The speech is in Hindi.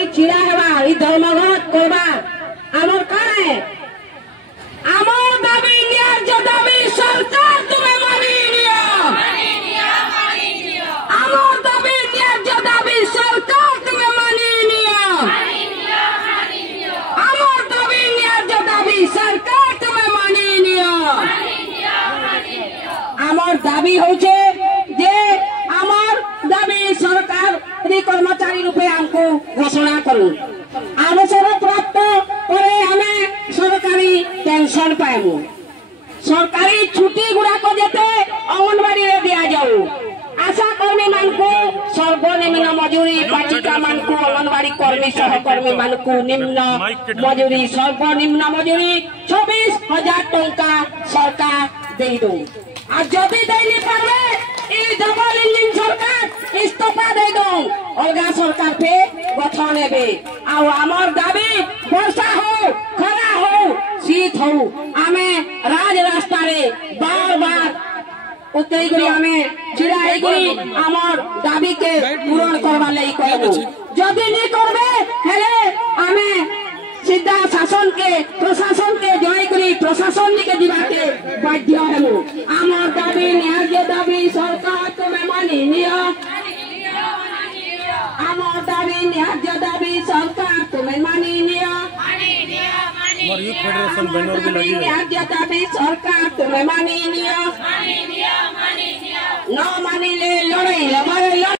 करी छिड़ा हेबा ई धर्मघट करबा आमर काहे है आमर दाबी न्याय दाबी सरकार तुम्हें मानी नियो आमर दाबी न्याय दाबी सरकार तुम्हें मानी नियो आमर दाबी न्याय दाबी सरकार तुम्हें मानी नियो आमर दाबी होचे जे आमर दाबी सरकार कर्मचारी रूपे हमको घोषणा करूं अवसर प्राप्त करे हमें सरकारी पेंशन पाइबू सरकारी छुट्टी गुड़ाक जेते अंगनवाड़ी रे दिया जाऊ आशा कर्मी मान को सर्वनिम्न मजूरी पाचिका मान को अंगनवाड़ी कर्मी सहकर्मी मान को निम्न मजूरी सर्वनिम्न मजूरी 24,000 टंका सरकार दे दो और जदि देनी पारे ई डबल इंजिन सरकार इस्तीफा दे दो अलगा सरकार पे गठन हेबे आउ आमर दाबी वर्षा हो खरा हो शीत हो आमे राज रास्ता रे बार बार उतई गरी आमे छिड़ाई गरी आमर दाबी के पूरण करबा लई कहबो जदि नि करबे हेले आमे सीधा शासन के प्रशासन के जय करी प्रशासन के दिबा के बाध्य हेबो आमर दाबी न्याय दाबी सरकार तुम्हें मानी नियो आमर दाबी न्याय दाबी सरकार तुम्हें मानी नियो न्याय दाबी सरकार तुम्हें मानी नियो न मानिले लड़ाई